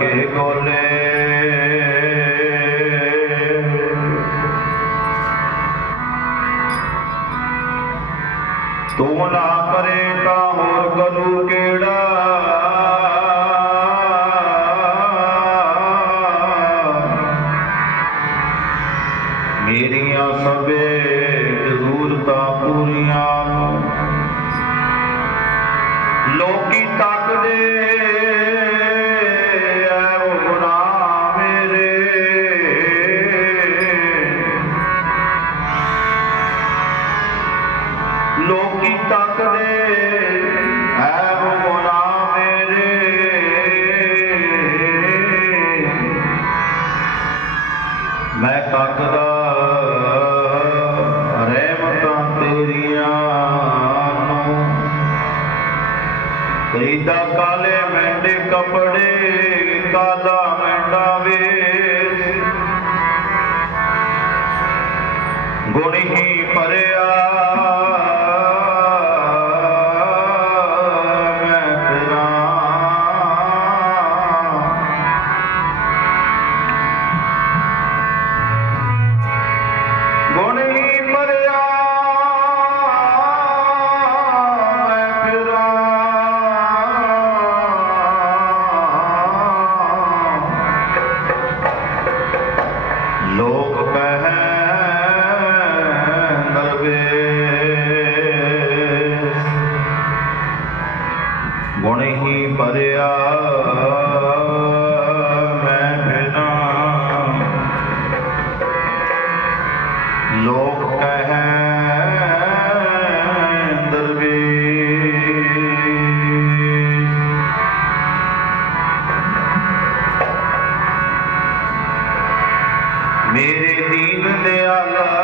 ਲਾਗੇ ਗੋਲੇ ਤੂੰ ਨਾ ਕਰੇ ਤਾਂ ਹੋਰ ਕਰੂ ਕਿਹੜਾ? ਮੇਰੀਆਂ ਸਭੇ ਜਿੱਦਾਂ ਕਾਲੇ ਮੈਂਡੇ ਕੱਪੜੇ ਕਾਲਾ ਮੈਂਡਾ ਵੇਸ। ਗੁਣ ਹੀ ਭਰਿਆ ਦਰਵੇਸ ਗੁਣ ਹੀ ਭਰਿਆ ਮੈਂ ਬਿਨਾ ਲੋਕ ਕਹੈ ਦਰਵੇਸ ਮੇਰੇ ਦੀਨ ਦੇ ਆਲਾ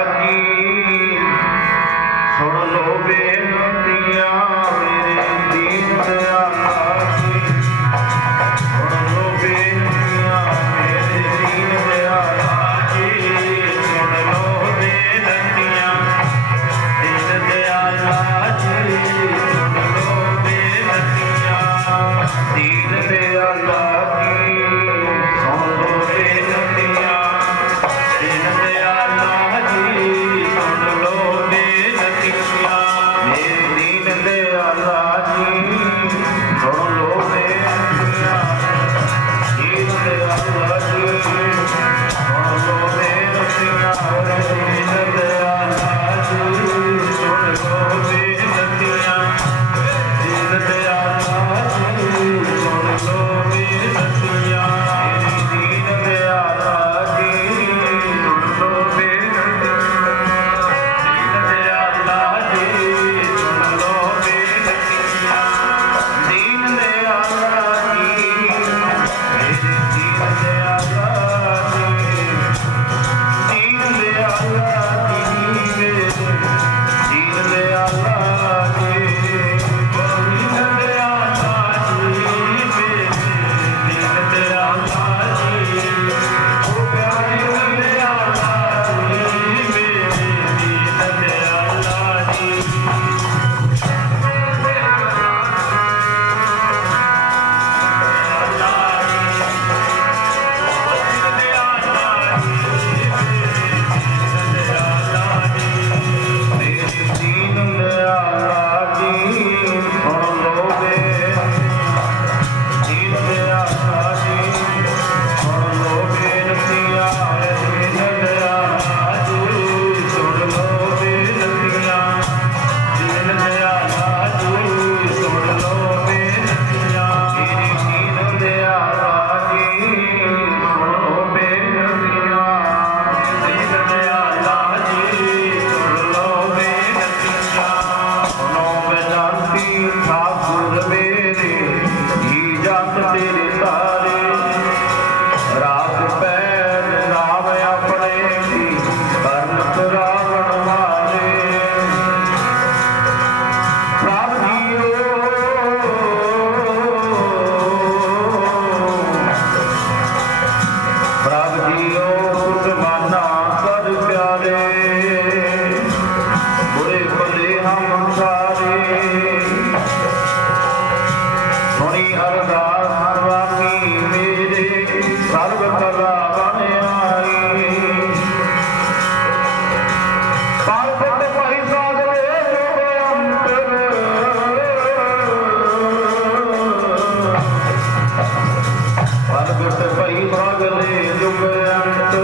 ਸਗਲੇ ਜੁਗ ਅੰਤ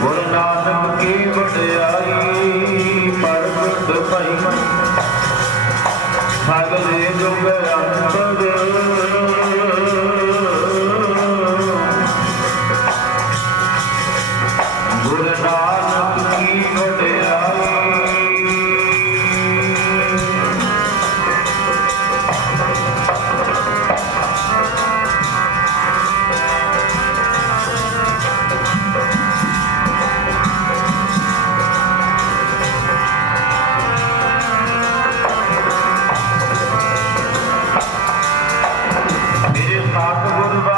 ਗੁਰ ਨਾਨਕ ਕੀ ਵਡਿਆਈ ਪਰਮਤ ਭਈ ਸਗਲੇ ਜੁਗ ਅੰਤ